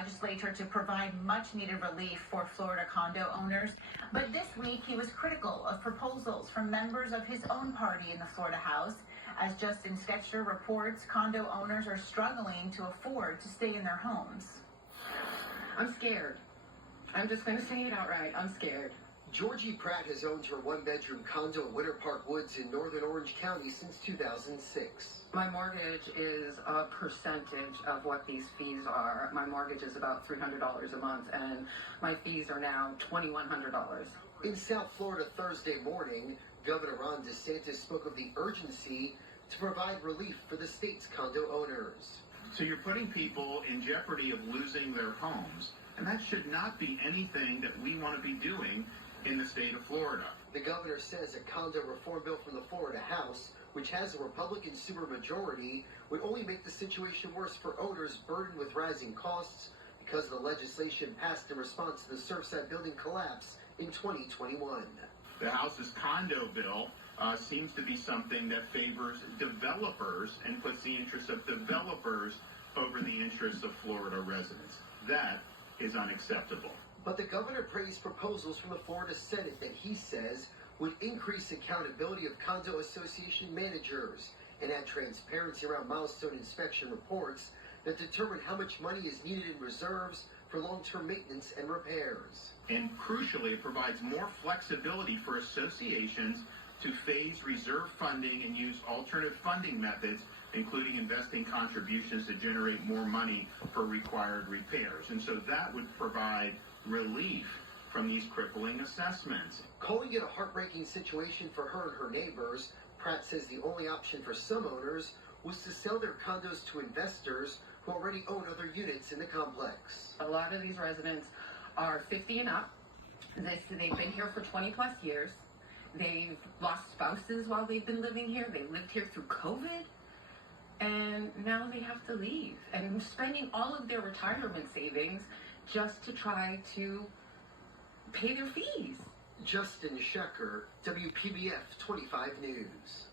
legislature to provide much-needed relief for Florida condo owners. But this week, he was critical of proposals from members of his own party in the Florida House. As Justin Sketcher reports, condo owners are struggling to afford to stay in their homes. I'm scared. I'm just going to say it outright. I'm scared. Georgie Pratt has owned her one-bedroom condo in Winter Park Woods in northern Orange County since 2006. My mortgage is a percentage of what these fees are. My mortgage is about $300 a month, and my fees are now $2,100. In South Florida Thursday morning, Governor Ron DeSantis spoke of the urgency to provide relief for the state's condo owners. So you're putting people in jeopardy of losing their homes, and that should not be anything that we want to be doing in the state of Florida. The governor says a condo reform bill from the Florida House, which has a Republican supermajority, would only make the situation worse for owners burdened with rising costs because of the legislation passed in response to the Surfside building collapse in 2021. The House's condo bill seems to be something that favors developers and puts the interests of developers over the interests of Florida residents. That is unacceptable. But the governor praised proposals from the Florida Senate that he says would increase accountability of condo association managers and add transparency around milestone inspection reports that determine how much money is needed in reserves for long-term maintenance and repairs. And crucially, it provides more flexibility for associations to phase reserve funding and use alternative funding methods, including investing contributions to generate more money for required repairs. And so that would provide relief from these crippling assessments. Calling it a heartbreaking situation for her and her neighbors, Pratt says the only option for some owners was to sell their condos to investors who already own other units in the complex. A lot of these residents are 50 and up. They've been here for 20 plus years. They've lost spouses while they've been living here. They lived here through COVID. And now they have to leave and spending all of their retirement savings just to try to pay their fees. Justin Schecker, WPBF 25 News.